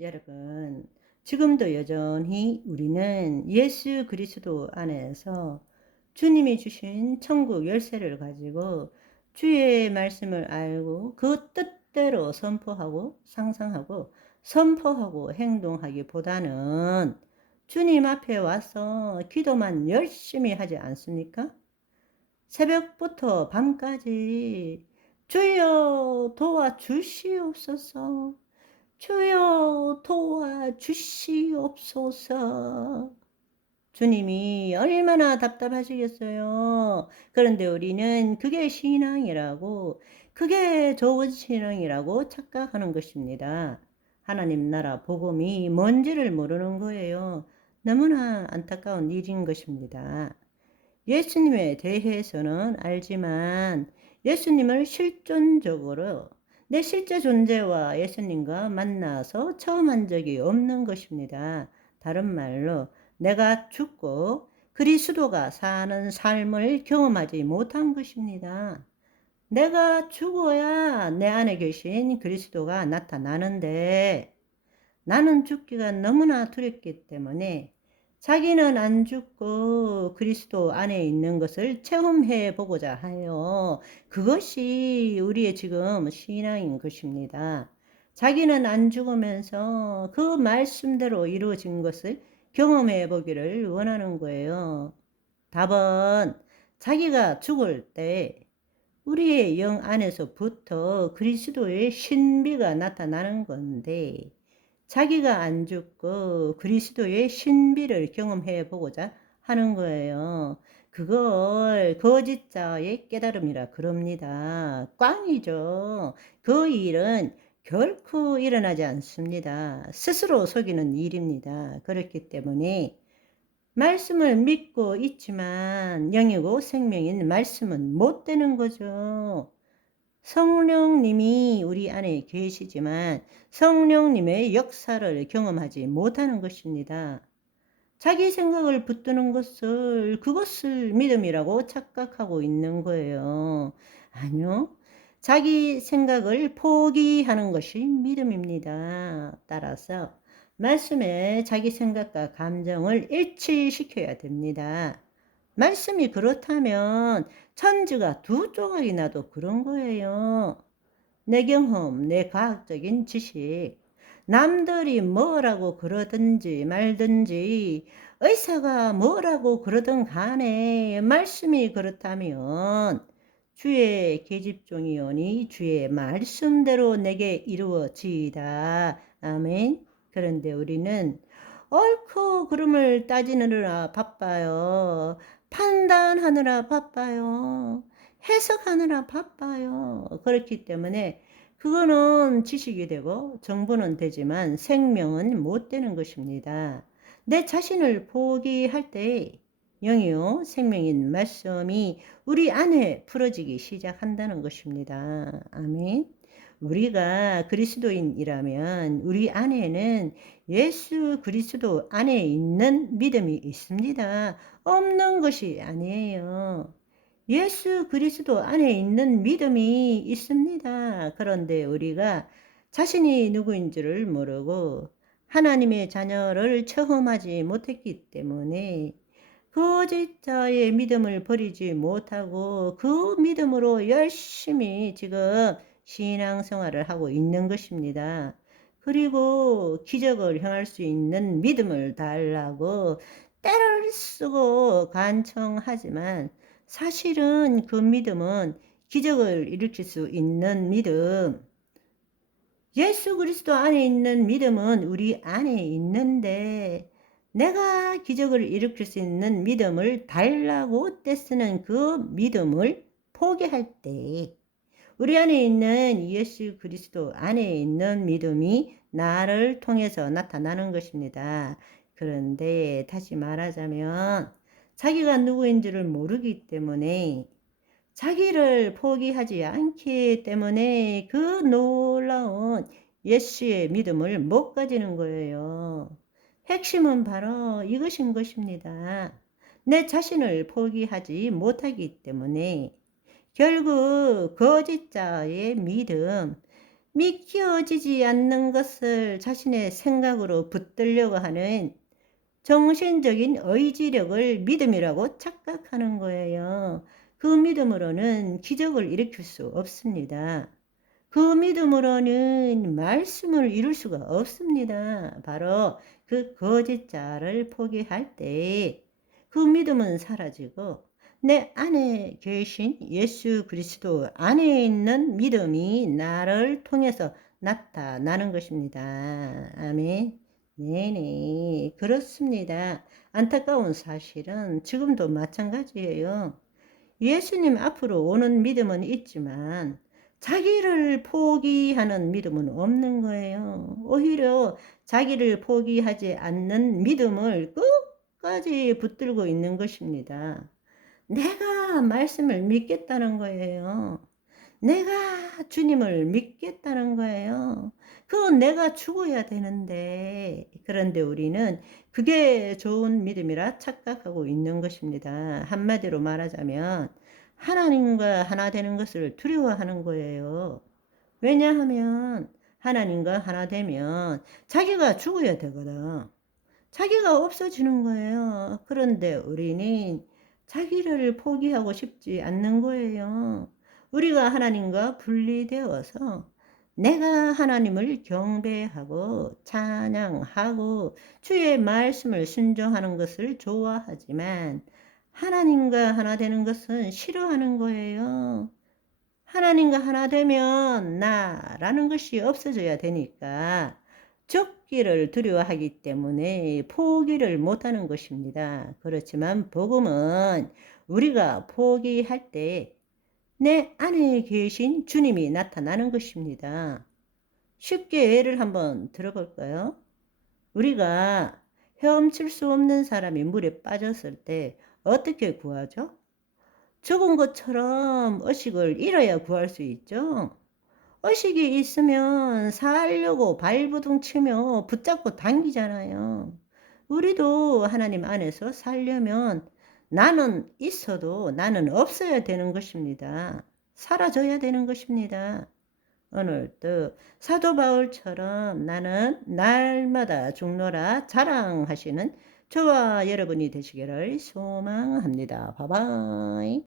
여러분, 지금도 여전히 우리는 예수 그리스도 안에서 주님이 주신 천국 열쇠를 가지고 주의 말씀을 알고 그 뜻대로 선포하고 상상하고 선포하고 행동하기보다는 주님 앞에 와서 기도만 열심히 하지 않습니까? 새벽부터 밤까지 주여 도와주시옵소서, 주여 도와주시옵소서. 주님이 얼마나 답답하시겠어요. 그런데 우리는 그게 신앙이라고, 그게 좋은 신앙이라고 착각하는 것입니다. 하나님 나라 복음이 뭔지를 모르는 거예요. 너무나 안타까운 일인 것입니다. 예수님에 대해서는 알지만 예수님을 실존적으로 내 실제 존재와 예수님과 만나서 처음 한 적이 없는 것입니다. 다른 말로 내가 죽고 그리스도가 사는 삶을 경험하지 못한 것입니다. 내가 죽어야 내 안에 계신 그리스도가 나타나는데 나는 죽기가 너무나 두렵기 때문에 자기는 안 죽고 그리스도 안에 있는 것을 체험해 보고자 해요. 그것이 우리의 지금 신앙인 것입니다. 자기는 안 죽으면서 그 말씀대로 이루어진 것을 경험해 보기를 원하는 거예요. 답은 자기가 죽을 때 우리의 영 안에서부터 그리스도의 신비가 나타나는 건데 자기가 안 죽고 그리스도의 신비를 경험해 보고자 하는 거예요. 그걸 거짓자의 깨달음이라 그럽니다. 꽝이죠. 그 일은 결코 일어나지 않습니다. 스스로 속이는 일입니다. 그렇기 때문에 말씀을 믿고 있지만 영이고 생명인 말씀은 못 되는 거죠. 성령님이 우리 안에 계시지만 성령님의 역사를 경험하지 못하는 것입니다. 자기 생각을 붙드는 그것을 믿음이라고 착각하고 있는 거예요. 아니요. 자기 생각을 포기하는 것이 믿음입니다. 따라서 말씀에 자기 생각과 감정을 일치시켜야 됩니다. 말씀이 그렇다면 천지가 두 조각이 나도 그런 거예요. 내 경험, 내 과학적인 지식, 남들이 뭐라고 그러든지 말든지 의사가 뭐라고 그러든 간에 말씀이 그렇다면 주의 계집종이오니 주의 말씀대로 내게 이루어지이다. 아멘. 그런데 우리는 옳고 그름을 따지느라 바빠요. 판단하느라 바빠요. 해석하느라 바빠요. 그렇기 때문에 그거는 지식이 되고 정보는 되지만 생명은 못 되는 것입니다. 내 자신을 포기할 때 영이요 생명인 말씀이 우리 안에 풀어지기 시작한다는 것입니다. 아멘. 우리가 그리스도인이라면 우리 안에는 예수 그리스도 안에 있는 믿음이 있습니다. 없는 것이 아니에요. 예수 그리스도 안에 있는 믿음이 있습니다. 그런데 우리가 자신이 누구인 줄을 모르고 하나님의 자녀를 체험하지 못했기 때문에 거짓자의 믿음을 버리지 못하고 그 믿음으로 열심히 지금 신앙생활을 하고 있는 것입니다. 그리고 기적을 행할 수 있는 믿음을 달라고 때를 쓰고 간청하지만 사실은 그 믿음은 기적을 일으킬 수 있는 믿음, 예수 그리스도 안에 있는 믿음은 우리 안에 있는데 내가 기적을 일으킬 수 있는 믿음을 달라고 떼쓰는 그 믿음을 포기할 때 우리 안에 있는 예수 그리스도 안에 있는 믿음이 나를 통해서 나타나는 것입니다. 그런데 다시 말하자면 자기가 누구인지를 모르기 때문에 자기를 포기하지 않기 때문에 그 놀라운 예수의 믿음을 못 가지는 거예요. 핵심은 바로 이것인 것입니다. 내 자신을 포기하지 못하기 때문에 결국 거짓자의 믿음, 믿겨지지 않는 것을 자신의 생각으로 붙들려고 하는 정신적인 의지력을 믿음이라고 착각하는 거예요. 그 믿음으로는 기적을 일으킬 수 없습니다. 그 믿음으로는 말씀을 이룰 수가 없습니다. 바로 그 거짓자를 포기할 때 그 믿음은 사라지고 내 안에 계신 예수 그리스도 안에 있는 믿음이 나를 통해서 나타나는 것입니다. 아멘. 네네. 그렇습니다. 안타까운 사실은 지금도 마찬가지예요. 예수님 앞으로 오는 믿음은 있지만 자기를 포기하는 믿음은 없는 거예요. 오히려 자기를 포기하지 않는 믿음을 끝까지 붙들고 있는 것입니다. 내가 말씀을 믿겠다는 거예요. 내가 주님을 믿겠다는 거예요. 그건 내가 죽어야 되는데, 그런데 우리는 그게 좋은 믿음이라 착각하고 있는 것입니다. 한마디로 말하자면 하나님과 하나 되는 것을 두려워하는 거예요. 왜냐하면 하나님과 하나 되면 자기가 죽어야 되거든. 자기가 없어지는 거예요. 그런데 우리는 자기를 포기하고 싶지 않는 거예요. 우리가 하나님과 분리되어서 내가 하나님을 경배하고 찬양하고 주의 말씀을 순종하는 것을 좋아하지만 하나님과 하나 되는 것은 싫어하는 거예요. 하나님과 하나 되면 나라는 것이 없어져야 되니까 죽기를 두려워하기 때문에 포기를 못하는 것입니다. 그렇지만 복음은 우리가 포기할 때 내 안에 계신 주님이 나타나는 것입니다. 쉽게 예를 한번 들어볼까요? 우리가 헤엄칠 수 없는 사람이 물에 빠졌을 때 어떻게 구하죠? 죽은 것처럼 의식을 잃어야 구할 수 있죠. 의식이 있으면 살려고 발버둥 치며 붙잡고 당기잖아요. 우리도 하나님 안에서 살려면 나는 있어도 나는 없어야 되는 것입니다. 사라져야 되는 것입니다. 오늘도 사도 바울처럼 나는 날마다 죽노라 자랑하시는 저와 여러분이 되시기를 소망합니다. 바이바이.